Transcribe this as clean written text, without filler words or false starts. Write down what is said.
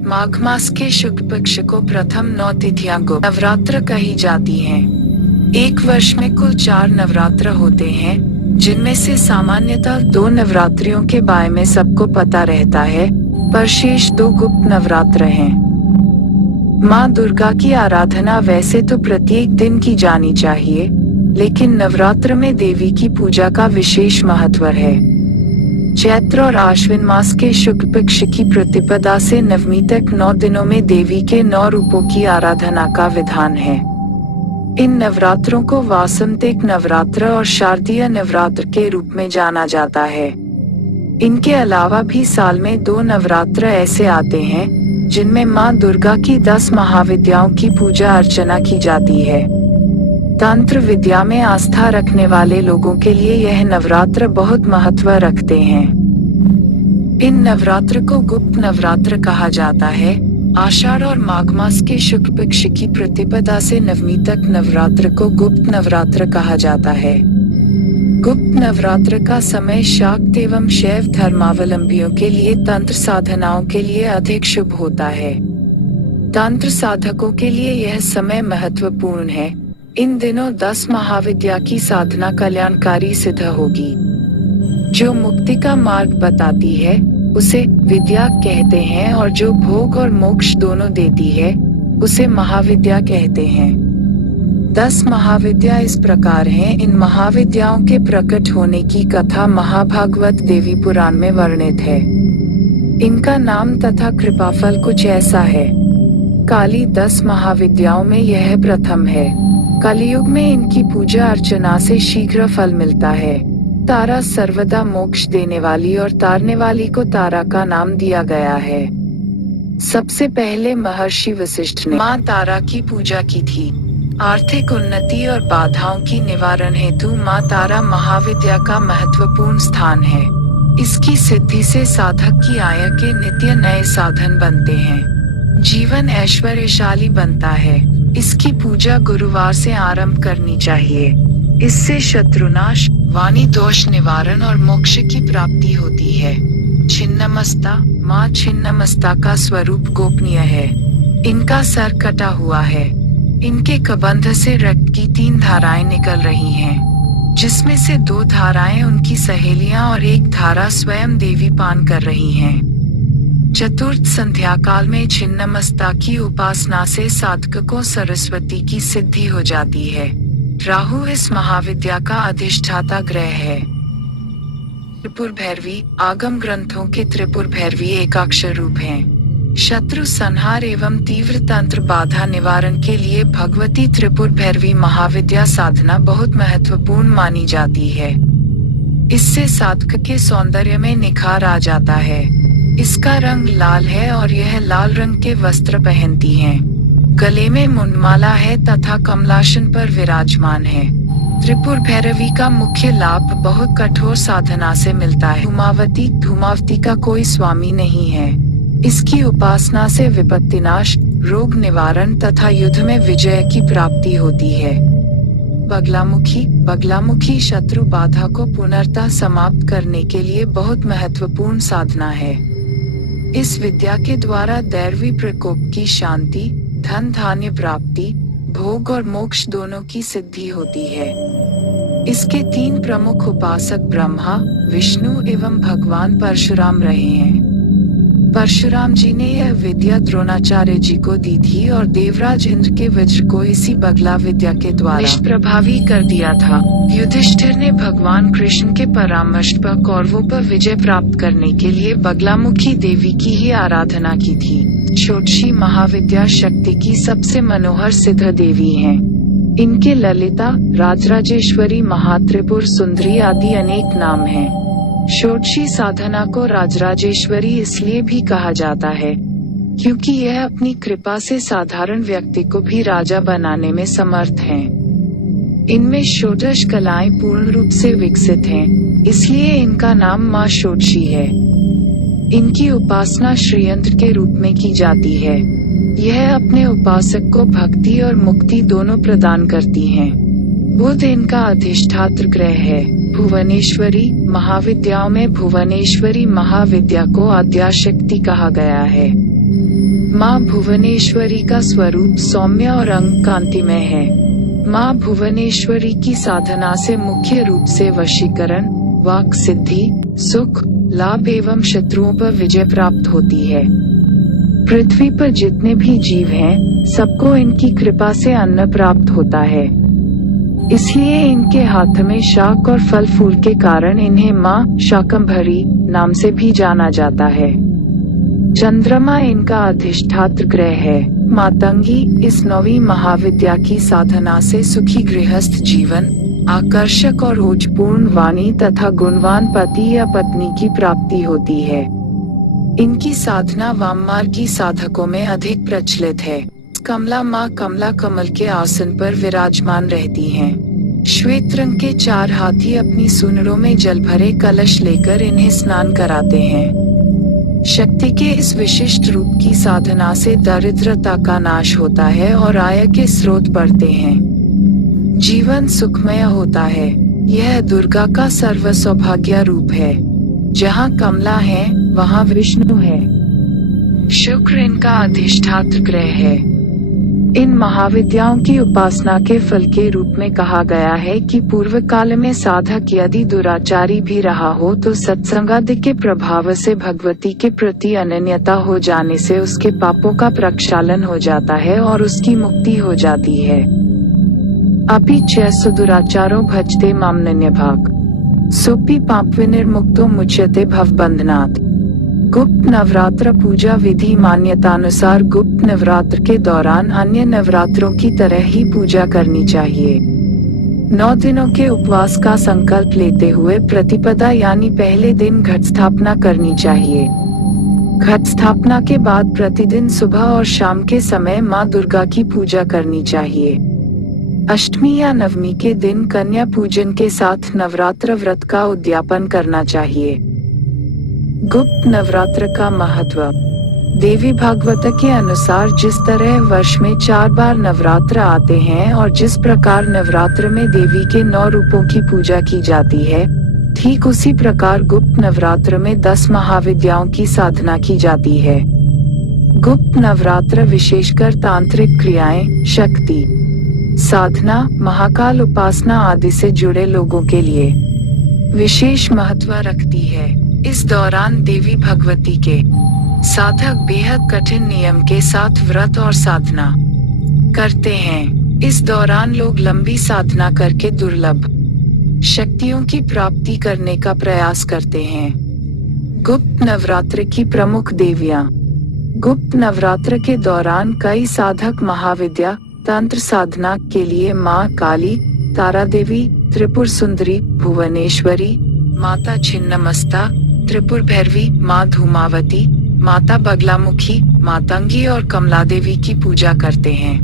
माघ मास के शुक्ल पक्ष को प्रथम 9 तिथियां गुप्त नवरात्र कही जाती हैं। एक वर्ष में कुल 4 नवरात्र होते हैं, जिनमें से सामान्यतः 2 नवरात्रियों के बारे में सबको पता रहता है, पर शेष 2 गुप्त नवरात्र हैं। माँ दुर्गा की आराधना वैसे तो प्रत्येक दिन की जानी चाहिए, लेकिन नवरात्र में देवी की पूजा का विशेष महत्व है। चैत्र और आश्विन मास के शुक्ल पक्ष की प्रतिपदा से नवमी तक 9 दिनों में देवी के 9 रूपों की आराधना का विधान है। इन नवरात्रों को वासंतिक नवरात्र और शारदीय नवरात्र के रूप में जाना जाता है। इनके अलावा भी साल में 2 नवरात्र ऐसे आते हैं, जिनमें माँ दुर्गा की 10 महाविद्याओं की पूजा अर्चना की जाती है। तंत्र विद्या में आस्था रखने वाले लोगों के लिए यह नवरात्र बहुत महत्व रखते हैं। इन नवरात्र को गुप्त नवरात्र कहा जाता है। आषाढ़ और माघ मास के शुक्ल पक्ष की प्रतिपदा से नवमी तक नवरात्र को गुप्त नवरात्र कहा जाता है। गुप्त नवरात्र का समय शाक्त एवं शैव धर्मावलंबियों के लिए तंत्र साधनाओं के लिए अधिक शुभ होता है। तंत्र साधकों के लिए यह समय महत्वपूर्ण है। इन दिनों 10 महाविद्या की साधना कल्याणकारी सिद्ध होगी। जो मुक्ति का मार्ग बताती है, उसे विद्या कहते हैं, और जो भोग और मोक्ष दोनों देती है, उसे महाविद्या कहते हैं। 10 महाविद्या इस प्रकार हैं। इन महाविद्याओं के प्रकट होने की कथा महाभागवत देवी पुराण में वर्णित है। इनका नाम तथा कृपाफल कुछ ऐसा है। काली 10 महाविद्याओं में यह प्रथम है। कलयुग में इनकी पूजा अर्चना से शीघ्र फल मिलता है। तारा सर्वदा मोक्ष देने वाली और तारने वाली को तारा का नाम दिया गया है। सबसे पहले महर्षि वशिष्ठ ने माँ तारा की पूजा की थी। आर्थिक उन्नति और बाधाओं की निवारण हेतु माँ तारा महाविद्या का महत्वपूर्ण स्थान है। इसकी सिद्धि से साधक की आय के नित्य नए साधन बनते हैं। जीवन ऐश्वर्यशाली बनता है। इसकी पूजा गुरुवार से आरंभ करनी चाहिए। इससे शत्रुनाश, वाणी दोष निवारण और मोक्ष की प्राप्ति होती है। छिन्नमस्ता माँ छिन्नमस्ता का स्वरूप गोपनीय है। इनका सर कटा हुआ है। इनके कबंध से रक्त की 3 धाराएं निकल रही हैं, जिसमें से 2 धाराएं उनकी सहेलियां और 1 धारा स्वयं देवी पान कर रही हैं। चतुर्थ संध्या काल में छिन्नमस्ता की उपासना से साधक को सरस्वती की सिद्धि हो जाती है। राहु इस महाविद्या का अधिष्ठाता ग्रह है। त्रिपुर भैरवी आगम ग्रंथों के त्रिपुर भैरवी एकाक्षर रूप हैं। शत्रु संहार एवं तीव्र तंत्र बाधा निवारण के लिए भगवती त्रिपुर भैरवी महाविद्या साधना बहुत महत्वपूर्ण मानी जाती है। इससे साधक के सौंदर्य में निखार आ जाता है। इसका रंग लाल है और यह लाल रंग के वस्त्र पहनती हैं। गले में मुंडमाला है तथा कमलासन पर विराजमान है। त्रिपुर भैरवी का मुख्य लाभ बहुत कठोर साधना से मिलता है। धूमावती का कोई स्वामी नहीं है। इसकी उपासना से विपत्तिनाश, रोग निवारण तथा युद्ध में विजय की प्राप्ति होती है। बगलामुखी शत्रु बाधा को पुनर्तः समाप्त करने के लिए बहुत महत्वपूर्ण साधना है। इस विद्या के द्वारा दैवी प्रकोप की शांति, धन धान्य प्राप्ति, भोग और मोक्ष दोनों की सिद्धि होती है। इसके 3 प्रमुख उपासक ब्रह्मा, विष्णु एवं भगवान परशुराम रहे हैं। परशुराम जी ने यह विद्या द्रोणाचार्य जी को दी थी और देवराज इंद्र के वज्र को इसी बगला विद्या के द्वारा निष्प्रभावी कर दिया था। युधिष्ठिर ने भगवान कृष्ण के परामर्श पर कौरवों पर विजय प्राप्त करने के लिए बगलामुखी देवी की ही आराधना की थी। षोडशी महाविद्या शक्ति की सबसे मनोहर सिद्ध देवी हैं। इनके ललिता, राजराजेश्वरी, महात्रिपुर सुंदरी आदि अनेक नाम हैं। षोडशी साधना को राजराजेश्वरी इसलिए भी कहा जाता है, क्योंकि यह अपनी कृपा से साधारण व्यक्ति को भी राजा बनाने में समर्थ हैं। इनमें षोडश कलाएं पूर्ण रूप से विकसित हैं, इसलिए इनका नाम माँ षोडशी है। इनकी उपासना श्रीयंत्र के रूप में की जाती है। यह अपने उपासक को भक्ति और मुक्ति दोनों प्रदान करती हैं। बुध इनका अधिष्ठात्र ग्रह है। भुवनेश्वरी महाविद्याओं में भुवनेश्वरी महाविद्या को आद्याशक्ति कहा गया है। माँ भुवनेश्वरी का स्वरूप सौम्य और अंग कांतिमय है। माँ भुवनेश्वरी की साधना से मुख्य रूप से वशीकरण, वाक सिद्धि, सुख, लाभ एवं शत्रुओं पर विजय प्राप्त होती है। पृथ्वी पर जितने भी जीव हैं, सबको इनकी कृपा से अन्न प्राप्त होता है। इसलिए इनके हाथ में शाक और फल फूल के कारण इन्हें माँ शाकंभरी नाम से भी जाना जाता है। चंद्रमा इनका अधिष्ठात्र ग्रह है। मातंगी इस नौवीं महाविद्या की साधना से सुखी गृहस्थ जीवन, आकर्षक और ओजपूर्ण वाणी तथा गुणवान पति या पत्नी की प्राप्ति होती है। इनकी साधना वाममार्गी साधकों में अधिक प्रचलित है। कमला माँ कमला कमल के आसन पर विराजमान रहती हैं। श्वेत रंग के 4 हाथी अपनी सुनड़ों में जल भरे कलश लेकर इन्हें स्नान कराते हैं। शक्ति के इस विशिष्ट रूप की साधना से दरिद्रता का नाश होता है और आय के स्रोत बढ़ते हैं। जीवन सुखमय होता है। यह दुर्गा का सर्व सौभाग्य रूप है। जहाँ कमला है, वहाँ विष्णु है। शुक्र इनका अधिष्ठात्र ग्रह है। इन महाविद्याओं की उपासना के फल के रूप में कहा गया है कि पूर्व काल में साधक यदि दुराचारी भी रहा हो तो सत्संगादि के प्रभाव से भगवती के प्रति अनन्यता हो जाने से उसके पापों का प्रक्षालन हो जाता है और उसकी मुक्ति हो जाती है। अपि च सुदुराचारो भजते मामनन्य भाग सोपि पाप विनिर्मुक्तो मुच्यते भवबंधनात्। गुप्त नवरात्र पूजा विधि मान्यतानुसार गुप्त नवरात्र के दौरान अन्य नवरात्रों की तरह ही पूजा करनी चाहिए। 9 दिनों के उपवास का संकल्प लेते हुए प्रतिपदा यानी पहले दिन घट स्थापना करनी चाहिए। घट स्थापना के बाद प्रतिदिन सुबह और शाम के समय माँ दुर्गा की पूजा करनी चाहिए। अष्टमी या नवमी के दिन कन्या पूजन के साथ नवरात्र व्रत का उद्यापन करना चाहिए। गुप्त नवरात्र का महत्व। देवी भागवत के अनुसार जिस तरह वर्ष में 4 बार नवरात्र आते हैं और जिस प्रकार नवरात्र में देवी के 9 रूपों की पूजा की जाती है, ठीक उसी प्रकार गुप्त नवरात्र में 10 महाविद्याओं की साधना की जाती है। गुप्त नवरात्र विशेषकर तांत्रिक क्रियाएं, शक्ति साधना, महाकाल उपासना आदि से जुड़े लोगों के लिए विशेष महत्व रखती है। इस दौरान देवी भगवती के साधक बेहद कठिन नियम के साथ व्रत और साधना करते हैं। इस दौरान लोग लंबी साधना करके दुर्लभ शक्तियों की प्राप्ति करने का प्रयास करते हैं। गुप्त नवरात्र की प्रमुख देवियां। गुप्त नवरात्र के दौरान कई साधक महाविद्या तंत्र साधना के लिए माँ काली, तारा देवी, त्रिपुर सुंदरी, भुवनेश्वरी, माता छिन्नमस्ता, त्रिपुर भैरवी, माँ धूमावती, माता बगलामुखी, मातंगी और कमला देवी की पूजा करते हैं।